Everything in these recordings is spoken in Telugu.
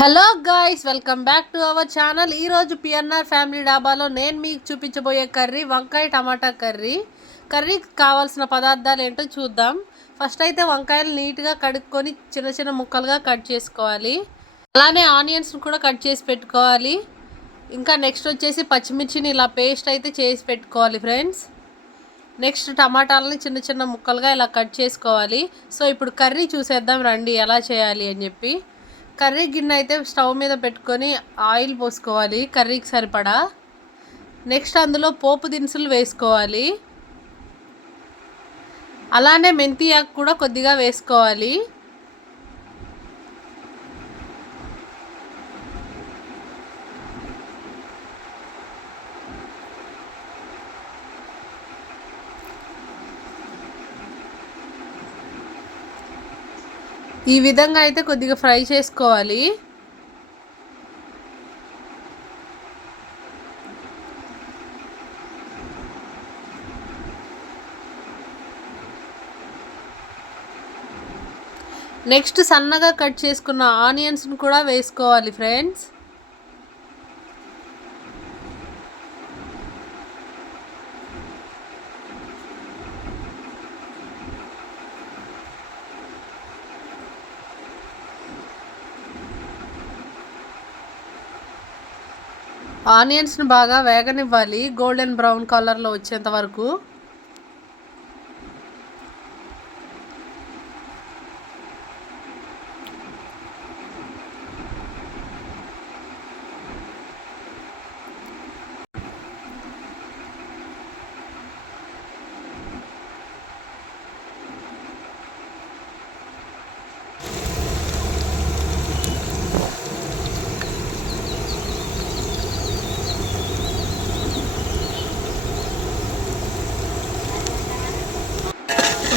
Hello guys, welcome back to our channel. ఈరోజు పిఎన్ఆర్ ఫ్యామిలీ డాబాలో నేను మీకు చూపించబోయే కర్రీ వంకాయ టమాటా కర్రీ. కర్రీకి కావాల్సిన పదార్థాలు ఏంటో చూద్దాం. ఫస్ట్ అయితే వంకాయలు నీట్గా కడుక్కొని చిన్న చిన్న ముక్కలుగా కట్ చేసుకోవాలి. అలానే ఆనియన్స్ కూడా కట్ చేసి పెట్టుకోవాలి. ఇంకా నెక్స్ట్ వచ్చేసి పచ్చిమిర్చిని ఇలా పేస్ట్ అయితే చేసి పెట్టుకోవాలి ఫ్రెండ్స్. నెక్స్ట్ టమాటాలని చిన్న చిన్న ముక్కలుగా ఇలా కట్ చేసుకోవాలి. సో ఇప్పుడు కర్రీ చూసేద్దాం రండి ఎలా చేయాలి అని చెప్పి. కర్రీ గిన్నె అయితే స్టవ్ మీద పెట్టుకొని ఆయిల్ పోసుకోవాలి కర్రీకి సరిపడా. నెక్స్ట్ అందులో పోపు దినుసులు వేసుకోవాలి. అలానే మెంతి ఆకు కూడా కొద్దిగా వేసుకోవాలి. ఈ విధంగా అయితే కొద్దిగా ఫ్రై చేసుకోవాలి. నెక్స్ట్ సన్నగా కట్ చేసుకున్న ఆనియన్స్ని కూడా వేసుకోవాలి ఫ్రెండ్స్. ఆనియన్స్ని బాగా వేగనివ్వాలి గోల్డెన్ బ్రౌన్ కలర్లో వచ్చేంత వరకు.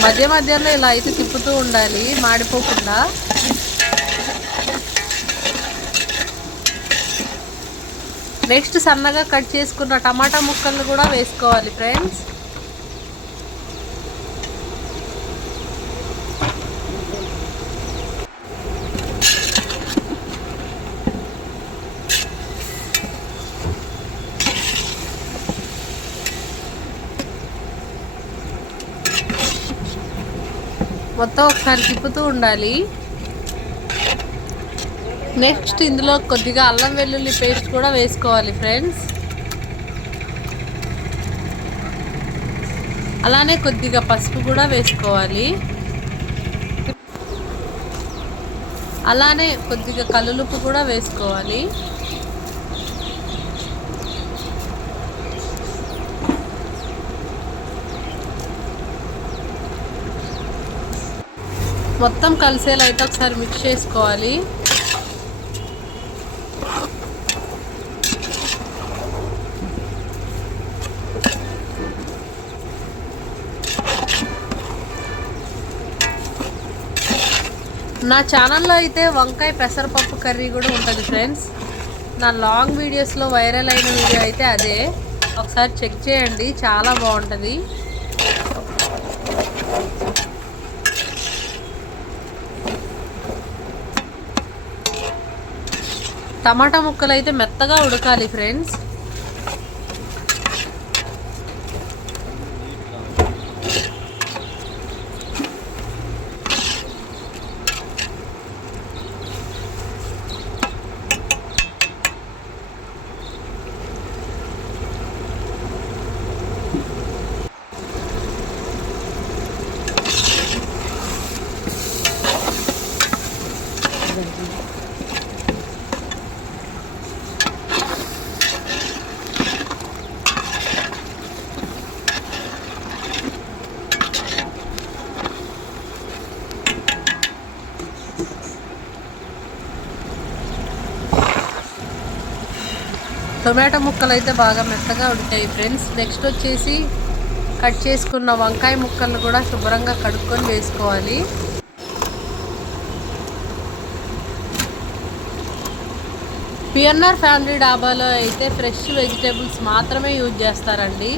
మధ్య మధ్యలో ఇలా అయితే తిప్పుతూ ఉండాలి మాడిపోకుండా. నెక్స్ట్ సన్నగా కట్ చేసుకున్న టమాటా ముక్కలను కూడా వేసుకోవాలి ఫ్రెండ్స్. మొత్తం ఒకసారి తిప్పుతూ ఉండాలి. నెక్స్ట్ ఇందులో కొద్దిగా అల్లం వెల్లుల్లి పేస్ట్ కూడా వేసుకోవాలి ఫ్రెండ్స్. అలానే కొద్దిగా పసుపు కూడా వేసుకోవాలి. అలానే కొద్దిగా కల్లులుప్పు కూడా వేసుకోవాలి. మొత్తం కలిసేలా అయితే ఒకసారి మిక్స్ చేసుకోవాలి. నా ఛానల్లో అయితే వంకాయ పెసరపప్పు కర్రీ కూడా ఉంటుంది ఫ్రెండ్స్. నా లాంగ్ వీడియోస్లో వైరల్ అయిన వీడియో అయితే అదే. ఒకసారి చెక్ చేయండి, చాలా బాగుంటుంది. టమాటా ముక్కలు అయితే మెత్తగా ఉడకాలి ఫ్రెండ్స్. టొమాటో ముక్కలు అయితే బాగా మెత్తగా ఉడికాయి ఫ్రెండ్స్. నెక్స్ట్ వచ్చేసి కట్ చేసుకున్న వంకాయ ముక్కలను కూడా శుభ్రంగా కడుక్కొని వేసుకోవాలి. పిఎన్ఆర్ ఫ్యామిలీ డాబాలో అయితే ఫ్రెష్ వెజిటేబుల్స్ మాత్రమే యూజ్ చేస్తారండి.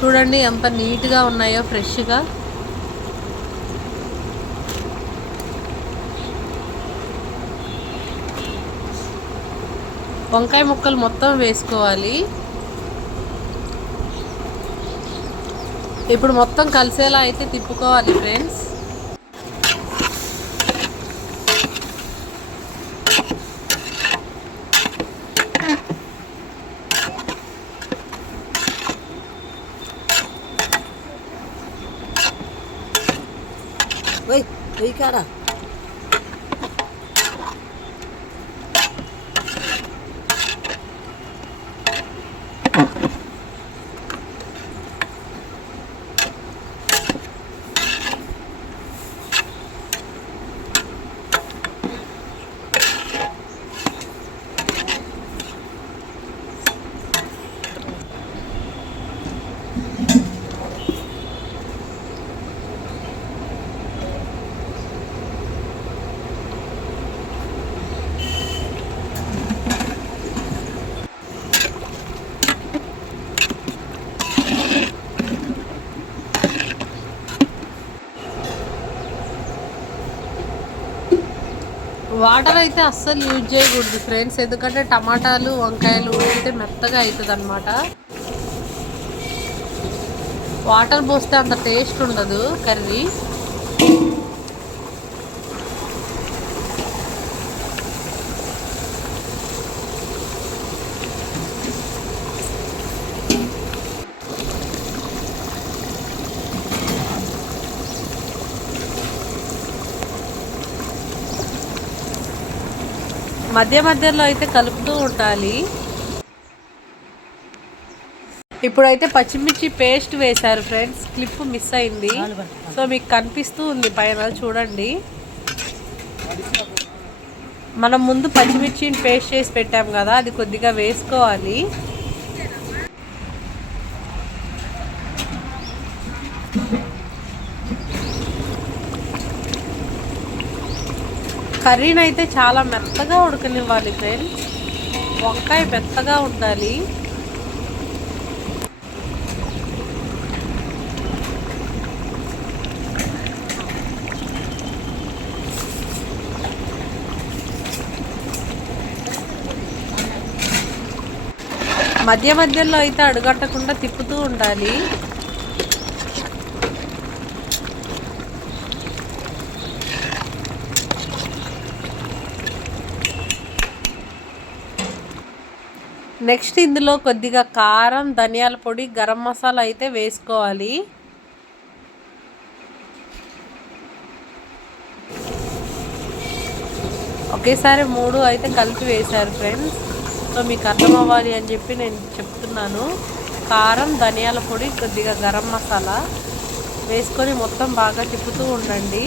చూడండి ఎంత నీట్గా ఉన్నాయో ఫ్రెష్గా. వంకాయ ముక్కలు మొత్తం వేసుకోవాలి. ఇప్పుడు మొత్తం కలిసేలా అయితే తిప్పుకోవాలి ఫ్రెండ్స్. కాడా వాటర్ అయితే అస్సలు యూజ్ చేయకూడదు ఫ్రెండ్స్, ఎందుకంటే టమాటాలు వంకాయలు ఉడికితే మెత్తగా అవుతుంది అనమాట. వాటర్ పోస్తే అంత టేస్ట్ ఉండదు కర్రీ. మధ్య మధ్యలో అయితే కలుపుతూ ఉండాలి. ఇప్పుడైతే పచ్చిమిర్చి పేస్ట్ వేశారు ఫ్రెండ్స్, క్లిప్ మిస్ అయింది, సో మీకు కనిపిస్తూ ఉంది పైన చూడండి. మనం ముందు పచ్చిమిర్చిని పేస్ట్ చేసి పెట్టాం కదా, అది కొద్దిగా వేసుకోవాలి. కర్రీని అయితే చాలా మెత్తగా ఉడకనివ్వాలి ఫ్రెండ్స్, వంకాయ మెత్తగా ఉండాలి. మధ్య మధ్యలో అయితే అడుగట్టకుండా తిప్పుతూ ఉండాలి. నెక్స్ట్ ఇందులో కొద్దిగా కారం, ధనియాల పొడి, గరం మసాలా అయితే వేసుకోవాలి. ఒకేసారి 3 అయితే కలిపి వేశారు ఫ్రెండ్స్, సో మీకు అర్థం అవ్వాలి అని చెప్పి నేను చెప్తున్నాను. కారం, ధనియాల పొడి, కొద్దిగా గరం మసాలా వేసుకొని మొత్తం బాగా తిప్పుతూ ఉండండి.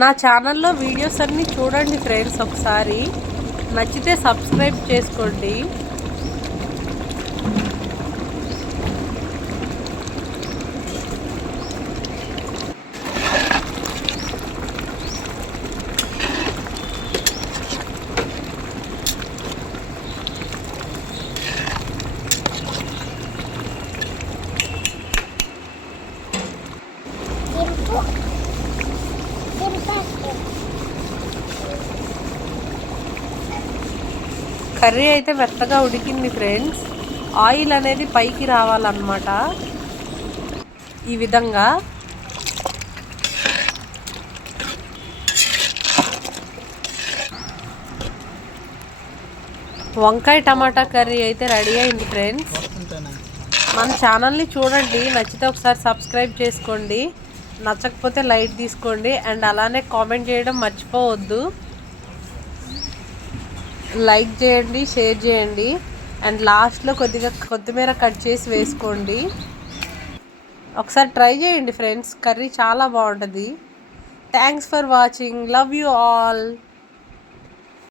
నా ఛానల్లో వీడియోస్ అన్నీ చూడండి ఫ్రెండ్స్, ఒకసారి నచ్చితే సబ్స్క్రైబ్ చేసుకోండి. కర్రీ అయితే మెత్తగా ఉడికింది ఫ్రెండ్స్, ఆయిల్ అనేది పైకి రావాలన్నమాట. ఈ విధంగా వంకాయ టమాటా కర్రీ అయితే రెడీ అయింది ఫ్రెండ్స్. మన ఛానల్ని చూడండి, నచ్చితే ఒకసారి సబ్స్క్రైబ్ చేసుకోండి, నచ్చకపోతే లైక్ తీసుకోండి, అండ్ అలానే కామెంట్ చేయడం మర్చిపోవద్దు. లైక్ చేయండి, షేర్ చేయండి, అండ్ లాస్ట్లో కొద్దిగా కొత్తిమీర కట్ చేసి వేసుకోండి. ఒకసారి ట్రై చేయండి ఫ్రెండ్స్, కర్రీ చాలా బాగుంటుంది. Thanks for watching, love you all.